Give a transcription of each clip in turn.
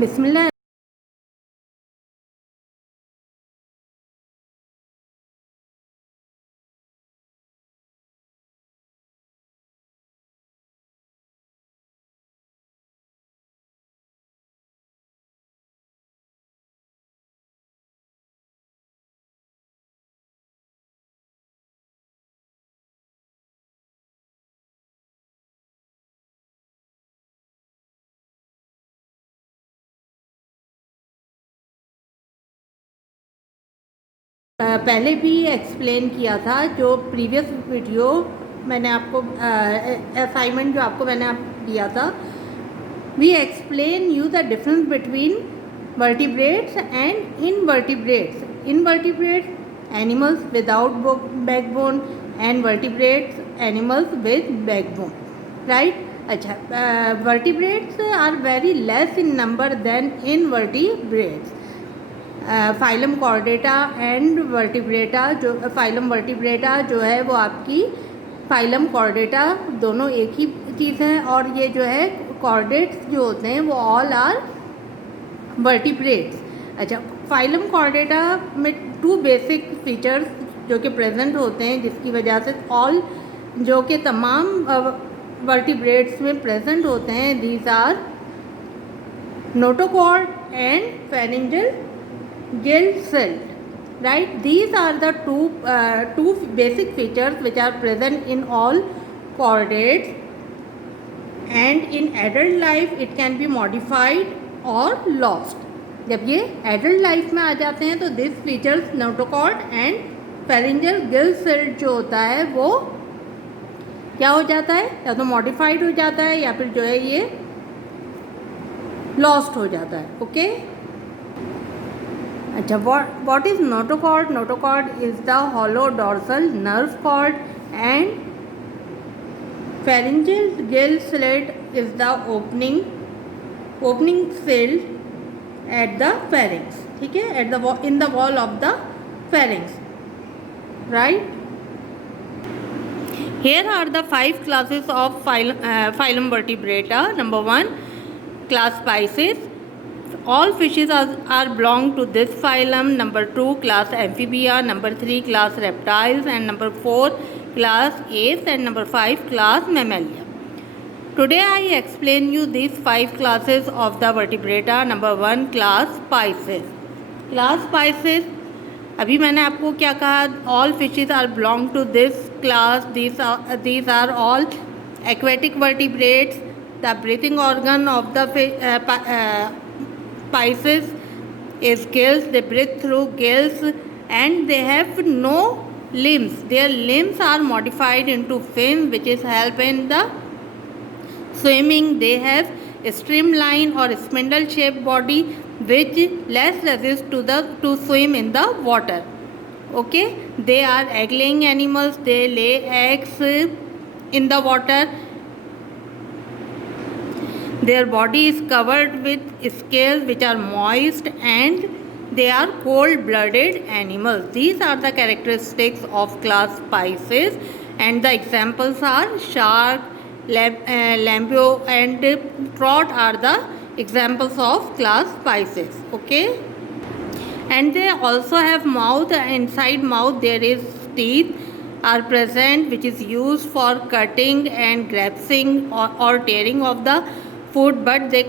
बिस्मिल्लाह। पहले भी एक्सप्लेन किया था, जो प्रीवियस वीडियो मैंने आपको असाइनमेंट जो आपको मैंने दिया था, we explain you the difference between vertebrates and invertebrates. Invertebrates animals without backbone and vertebrates animals with backbone, right. अच्छा, vertebrates are very less in number than invertebrates. Phylum chordata and vertebrata, जो phylum vertebrata जो है वो आपकी phylum Chordata दोनों एक ही चीज़ है, और ये जो है कॉर्डेट्स जो होते हैं वो ऑल आर वर्टिब्रेट्स। अच्छा, फाइलम कॉर्डेटा में 2 बेसिक फीचर्स जो कि प्रेजेंट होते हैं, जिसकी वजह से ऑल जो कि तमाम वर्टिब्रेट्स में प्रेजेंट होते हैं, these are notochord and pharyngeal gill celled, right. These are the two basic features which are present in all chordates, and in adult life it can be modified or lost. जब ये adult life में आ जाते हैं तो these features notochord and pharyngeal gill celled जो होता है वो क्या हो जाता है, या तो modified हो जाता है या फिर जो है ये lost हो जाता है, ओके। अच्छा, what is notochord? Notochord is the hollow dorsal nerve cord, and pharyngeal gill slit is the opening cell at the pharynx, ठीक है, at the in the wall of the pharynx, right. Here are the 5 classes of phylum vertebrata. Number 1, class Pisces. All fishes are belong to this phylum. Number 2, class Amphibia. Number 3, class Reptiles. And number 4, class Apes. And number 5, class Mammalia. Today I explain you these 5 classes of the vertebrata. Number 1, class Pisces. Class Pisces, अभी मैंने आपको क्या कहा, all fishes are belong to this class. These are all aquatic vertebrates. The breathing organ of the Pisces is gills. They breathe through gills, and they have no limbs. Their limbs are modified into fins, which is help in the swimming. They have a streamline or spindle shaped body which less resist to swim in the water, okay. They are egg laying animals. They lay eggs in the water. Their body is covered with scales which are moist, and they are cold-blooded animals. These are the characteristics of class Pisces, and the examples are shark, lamprey, and trout are the examples of class Pisces, okay. And they also have mouth. Inside mouth there is teeth are present, which is used for cutting and grasping or tearing of the food, but they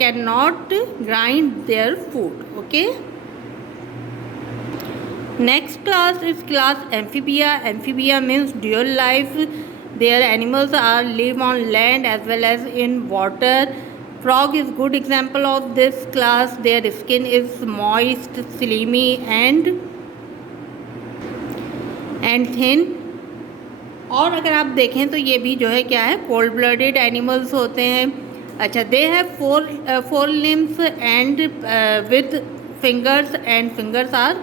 cannot grind their food, okay. Next class is class Amphibia. Amphibia means dual life. Their animals are live on land as well as in water. Frog is good example of this class. Their skin is moist, slimy, and thin. और अगर आप देखें तो ये भी जो है क्या है, कोल्ड ब्लडेड एनिमल्स होते हैं. अच्छा, they have four limbs and with fingers, and fingers are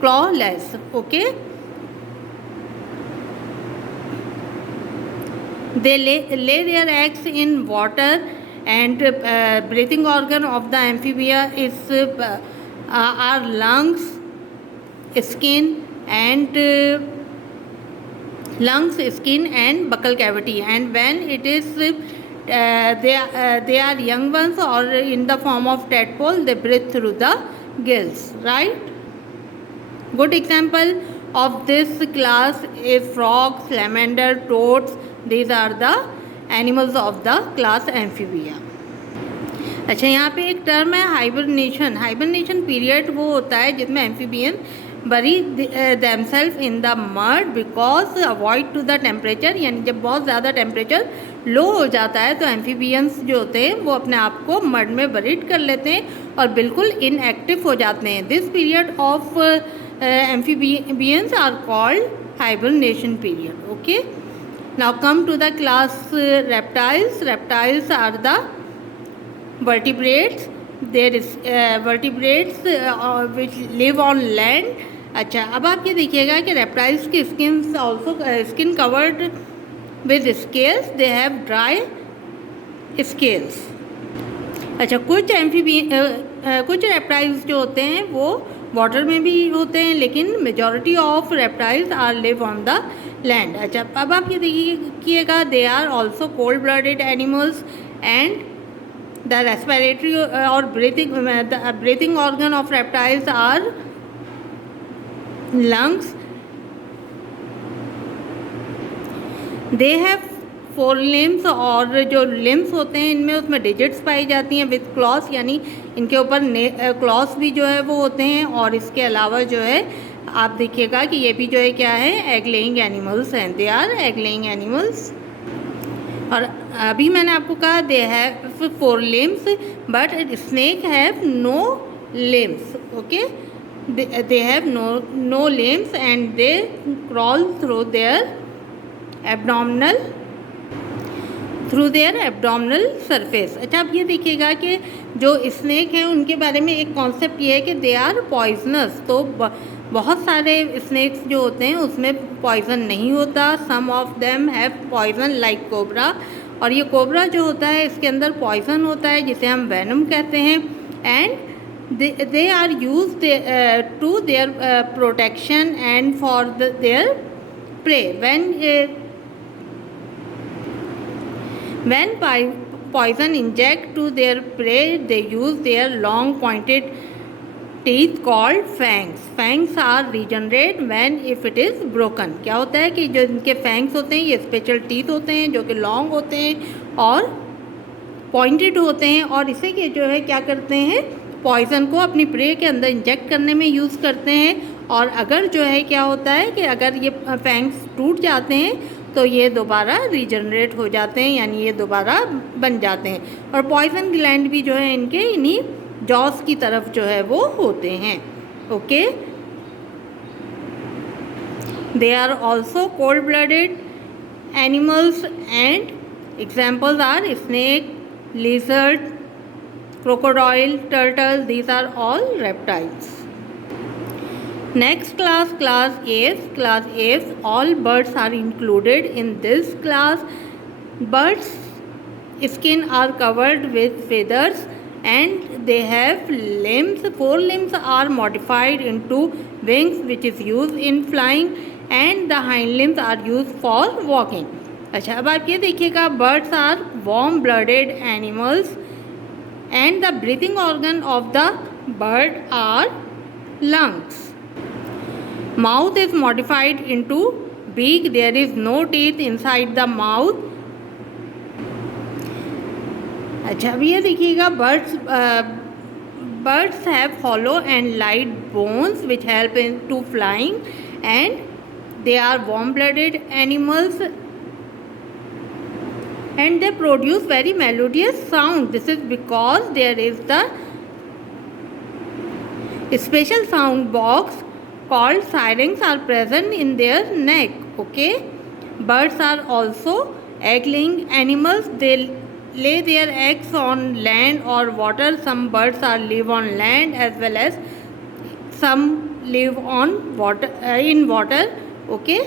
clawless, okay. They lay their eggs in water, and breathing organ of the amphibia is are lungs, skin, and buccal cavity. And when it is they are young ones, or in the form of tadpole, they breathe through the gills, right? Good example of this class is frogs, salamander, toads. These are the animals of the class Amphibia. अच्छा, यहाँ पे एक term है hibernation. Hibernation period वो होता है जिसमें amphibian bury themselves in the mud because avoid to the temperature. यानी जब बहुत ज़्यादा टेम्परेचर लो हो जाता है तो एम्फीबियंस जो होते हैं वो अपने आप को मड में बरीड कर लेते हैं और बिल्कुल इनएक्टिव हो जाते हैं. This period of amphibians are called hibernation period. Okay, now come to the class reptiles. Reptiles are the vertebrates. There is vertebrates which live on land. अच्छा, अब आप ये देखिएगा कि रेप्टाइल्स की skin also skin covered with scales. They have dry scales. अच्छा, कुछ कुछ रेप्टाइल्स जो होते हैं वो वाटर में भी होते हैं, लेकिन majority of reptiles are live on the land. अच्छा, अब आप ये देखिएगा they are also cold blooded animals and the respiratory or breathing organ of reptiles are lungs. They have 4 limbs, और जो limbs होते हैं इनमें उसमें digits पाई जाती हैं with claws. यानी इनके ऊपर claws भी जो है वो होते हैं. और इसके अलावा जो है आप देखिएगा कि ये भी जो है क्या है, egg laying animals हैं. They are egg laying animals. और अभी मैंने आपको कहा they have 4 limbs but snake have no limbs. Okay, they have no limbs and they crawl through their abdominal surface. अच्छा, अब ये देखिएगा कि जो स्नेक हैं उनके बारे में एक कॉन्सेप्ट ये है कि दे आर पॉइजनस. तो बहुत सारे स्नेक्स जो होते हैं उसमें पॉइज़न नहीं होता. Some of them have poison like cobra. और ये कोबरा जो होता है इसके अंदर पॉइज़न होता है जिसे हम वेनम कहते हैं. And they are use to their protection and for their prey. When poison inject to their prey, they use their long pointed teeth called fangs. Fangs are regenerate when if it is broken. क्या होता है कि जो इनके fangs होते हैं ये special teeth होते हैं जो कि लॉन्ग होते हैं और पॉइंटेड होते हैं, और इसे के जो है क्या करते हैं, पॉइज़न को अपनी प्रे के अंदर इंजेक्ट करने में यूज़ करते हैं. और अगर जो है क्या होता है कि अगर ये फैंग्स टूट जाते हैं तो ये दोबारा रीजनरेट हो जाते हैं, यानी ये दोबारा बन जाते हैं. और पॉइजन ग्लैंड भी जो है इनके इन्हीं जॉस की तरफ जो है वो होते हैं. Okay, they are also cold blooded animals and examples are snake, lizard, crocodile, turtle. These are all reptiles. Next class, class apes. Class apes, all birds are included in this class. Birds skin are covered with feathers and they have limbs. 4 limbs are modified into wings which is used in flying and the hind limbs are used for walking. अच्छा, अब आप ये देखिएगा birds are warm blooded animals and the breathing organ of the bird are lungs. Mouth is modified into beak. There is no teeth inside the mouth. अच्छा, अब ये देखिएगा birds have hollow and light bones which help into flying and they are warm-blooded animals and they produce very melodious sound. This is because there is the special sound box called syrinx are present in their neck. Okay, birds are also egg-laying animals. They lay their eggs on land or water. Some birds are live on land as well as some live on water in water. Okay.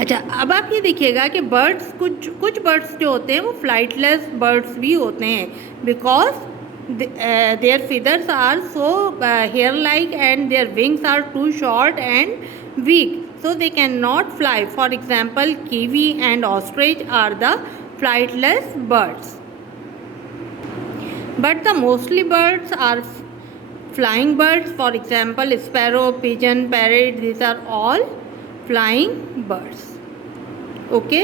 अच्छा, अब आप ये देखिएगा कि birds कुछ birds जो होते हैं वो फ्लाइटलेस बर्ड्स भी होते हैं because their feathers are so hair like and their wings are too short and weak. so they cannot fly. For example, kiwi and ostrich are the flightless birds. But the mostly birds are flying birds. For example, sparrow, pigeon, parrot, these are all flying birds. Okay,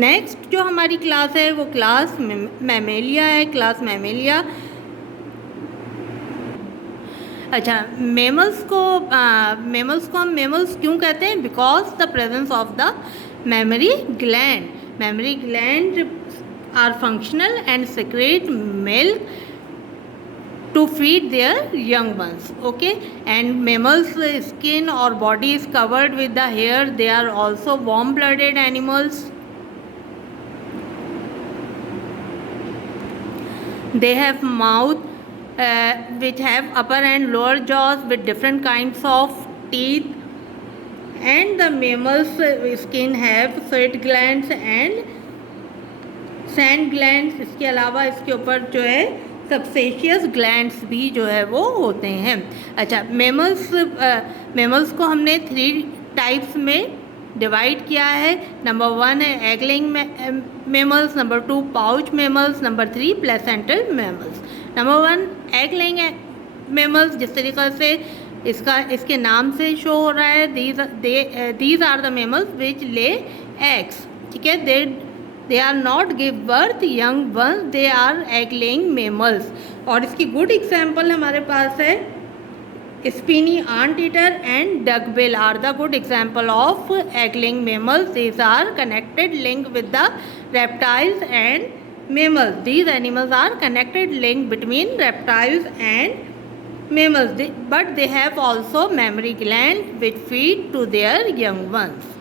next जो हमारी class है वो class Mammalia है, class Mammalia. अच्छा, mammals को हम mammals क्यों कहते हैं? Because the presence of the memory gland. Memory gland are functional and secrete milk to feed their young ones. Okay, and mammals skin or body is covered with the hair. They are also warm blooded animals. They have mouth which have upper and lower jaws with different kinds of teeth, and the mammals skin have sweat glands and sand glands. इसके अलावा इसके ऊपर जो है सबसेशियस glands भी जो है वो होते हैं। अच्छा, मेमल्स को हमने 3 टाइप्स में डिवाइड किया है। नंबर 1 है egg laying mammals, number 2 pouch mammals, number 3 placental mammals. Number 1 egg laying mammals, जिस तरीके से इसके नाम से शो हो रहा है, these are the mammals which lay eggs. ठीक है, they are not give birth young ones, they are egg laying mammals. और इसकी गुड एग्जाम्पल हमारे पास है spiny anteater and duckbill are the good example of egg laying mammals. These are connected link with the reptiles and mammals. These animals are connected link between reptiles and mammals, but they have also mammary gland which feed to their young ones.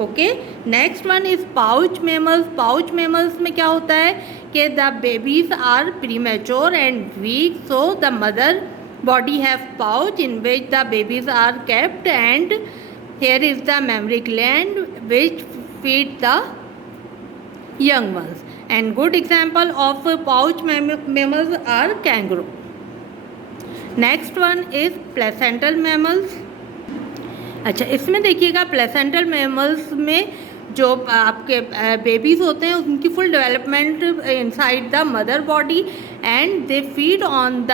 Okay, next one is pouch mammals. Pouch mammals में क्या होता है कि the babies are premature and weak, so the mother body have pouch in which the babies are kept and here is the memory gland which feed the young ones. And good example of pouch mammals are kangaroo. Next one is placental mammals. अच्छा, इसमें देखिएगा placental mammals में जो आपके babies होते हैं उनकी full development inside the mother body and they feed on the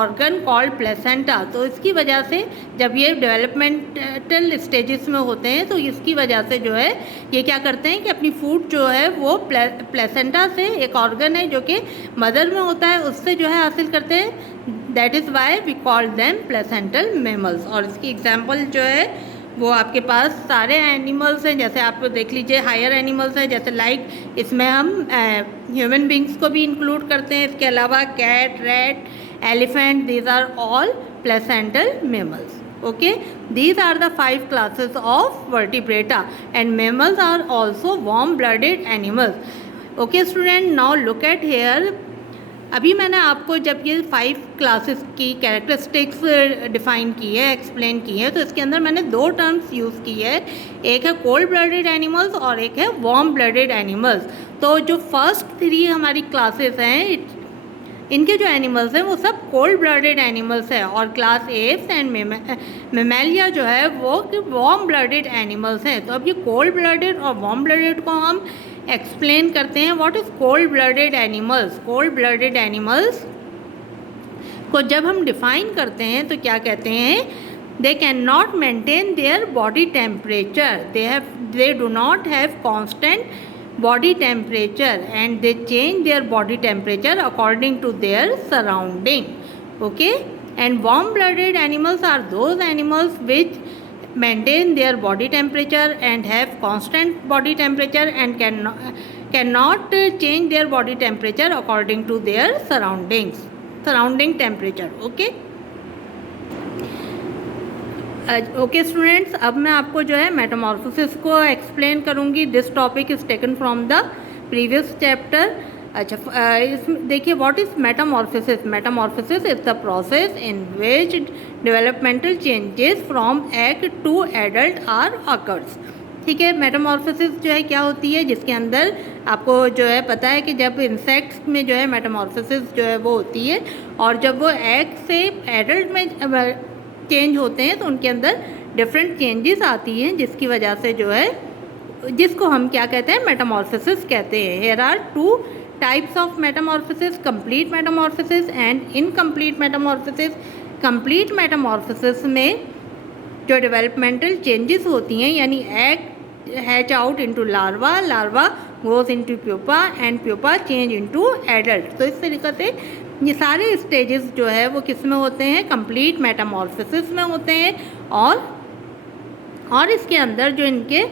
organ called placenta. तो इसकी वजह से जब ये डेवलपमेंटल स्टेजेस में होते हैं तो इसकी वजह से जो है ये क्या करते हैं कि अपनी फूड जो है वो प्लेसेंटा से, एक ऑर्गन है जो कि मदर में होता है, उससे जो है हासिल करते हैं। That is why we call them placental mammals. और इसकी एग्जाम्पल जो है वो आपके पास सारे एनिमल्स हैं, जैसे आप देख लीजिए हायर एनिमल्स हैं, जैसे लाइक इसमें हम ह्यूमन बींग्स को भी इंक्लूड करते हैं। इसके अलावा cat, rat, elephant, these are all placental mammals. Okay, these are the 5 classes of vertebrata and mammals are also warm blooded animals. Okay student, now look at here. अभी मैंने आपको जब ये 5 क्लासेस की कैरेक्टरिस्टिक्स डिफ़ाइन की है, explain की है, तो इसके अंदर मैंने 2 टर्म्स यूज़ की है। एक है कोल्ड ब्लडेड एनिमल्स और एक है वार्म ब्लडेड एनिमल्स। तो जो फर्स्ट 3 हमारी क्लासेस हैं, इनके जो एनिमल्स हैं वो सब कोल्ड ब्लडेड एनिमल्स हैं, और क्लास एप्स एंड मेमेलिया जो है वो वार्म ब्लडेड एनिमल्स हैं। तो अब ये कोल्ड ब्लडेड और वार्म ब्लडेड को हम एक्सप्लेन करते हैं। What is cold blooded animals? Cold blooded animals को जब हम डिफ़ाइन करते हैं तो क्या कहते हैं? They can not maintain their body temperature, they do not have constant body temperature and they change their body temperature according to their surrounding. Okay, and warm blooded animals are those animals which maintain their body temperature and have constant body temperature and cannot change their body temperature according to their surrounding temperature. Okay. Okay students, अब मैं आपको जो है metamorphosis को explain करूँगी। This topic is taken from the previous chapter. अच्छा, इसमें देखिए what is metamorphosis. Metamorphosis is the process in which developmental changes from egg to adult are occurs. ठीक है, मेटामॉर्फोसिस जो है क्या होती है, जिसके अंदर आपको जो है पता है कि जब इंसेक्ट्स में जो है मेटामॉर्फोसिस जो है वो होती है, और जब वो एग से एडल्ट में चेंज होते हैं तो उनके अंदर डिफरेंट चेंजेस आती हैं, जिसकी वजह से जो है, जिसको हम क्या कहते हैं, मेटामॉर्फोसिस कहते हैं। Here are 2 types of metamorphosis, complete metamorphosis and incomplete metamorphosis. Complete metamorphosis में जो डेवलपमेंटल चेंजेस होती हैं, यानी egg hatch out into larva, larva goes into pupa and pupa change into adult. तो इस तरीके से ये सारे स्टेजेस जो है वो किस में होते हैं, कंप्लीट मेटामॉर्फोसिस में होते हैं। और इसके अंदर जो इनके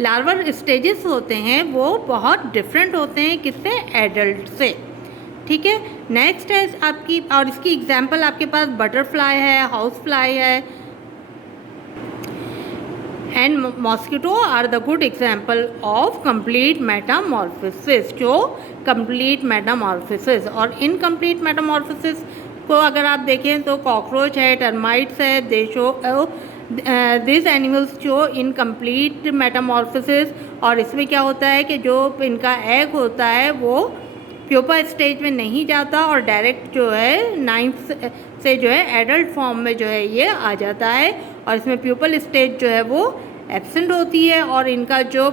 लार्वल स्टेजेस होते हैं वो बहुत डिफरेंट होते हैं किससे, एडल्ट से। ठीक है, नेक्स्ट है आपकी, और इसकी एग्जांपल आपके पास बटरफ्लाई है, हाउस फ्लाई है and mosquito are the good example of complete metamorphosis. जो कंप्लीट मेटामॉर्फोसिस और इनकम्प्लीट मेटामॉर्फोसिस को अगर आप देखें तो कॉकरोच है, टर्माइट्स है, they show this animals show incomplete metamorphosis. और इसमें क्या होता है कि जो इनका एग होता है वो प्यूपा स्टेज में नहीं जाता और डायरेक्ट जो है 9th से जो है एडल्ट फॉर्म में जो है ये आ जाता है, और इसमें प्यूपल स्टेज जो है वो एब्सेंट होती है। और इनका जो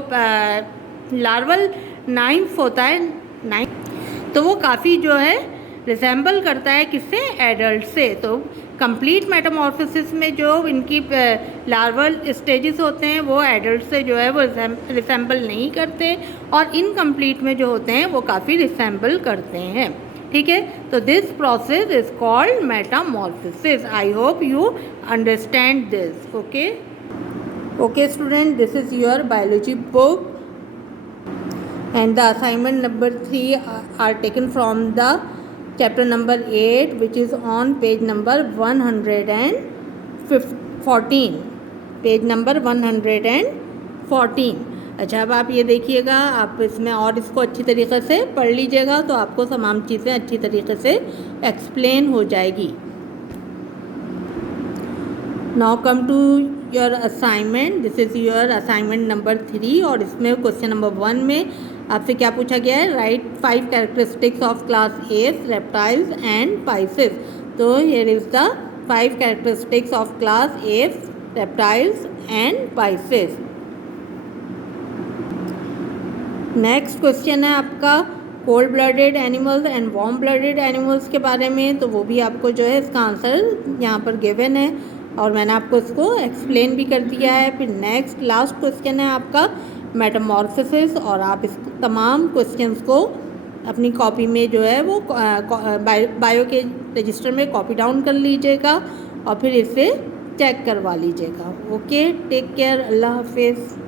लार्वल 9th होता है, 9th, तो वो काफ़ी जो है रिसेंबल करता है किससे, एडल्ट से। तो कंप्लीट मेटामॉर्फोसिस में जो इनकी लार्वल स्टेजेस होते हैं वो एडल्ट से जो है वो रिसेंबल नहीं करते, और इनकम्प्लीट में जो होते हैं वो काफ़ी रिसेंबल करते हैं। ठीक है, तो this process is called Metamorphosis. I hope you understand this. Okay student, this is your biology book and the assignment number 3 are taken from the chapter number 8, which is on page number 114, page number 114। अच्छा, अब आप ये देखिएगा, आप इसमें और इसको अच्छी तरीके से पढ़ लीजिएगा तो आपको तमाम चीज़ें अच्छी तरीके से एक्सप्लेन हो जाएगी। Now come to your assignment. This is your assignment number 3, और इसमें क्वेश्चन नंबर 1 में आपसे क्या पूछा गया है, right 5 characteristics of class aves, reptiles and pisces. तो here is the 5 characteristics of class aves, reptiles and pisces. Next question है आपका cold blooded animals and warm blooded animals के बारे में। तो वो भी आपको जो है इसका आंसर यहाँ पर गिवन है, और मैंने आपको इसको एक्सप्लेन भी कर दिया है। फिर नेक्स्ट लास्ट क्वेश्चन है आपका मेटामॉर्फोसिस, और आप इस तमाम क्वेश्चंस को अपनी कॉपी में जो है वो बायो के रजिस्टर में कॉपी डाउन कर लीजिएगा और फिर इसे चेक करवा लीजिएगा। ओके, टेक केयर, अल्लाह हाफिज़।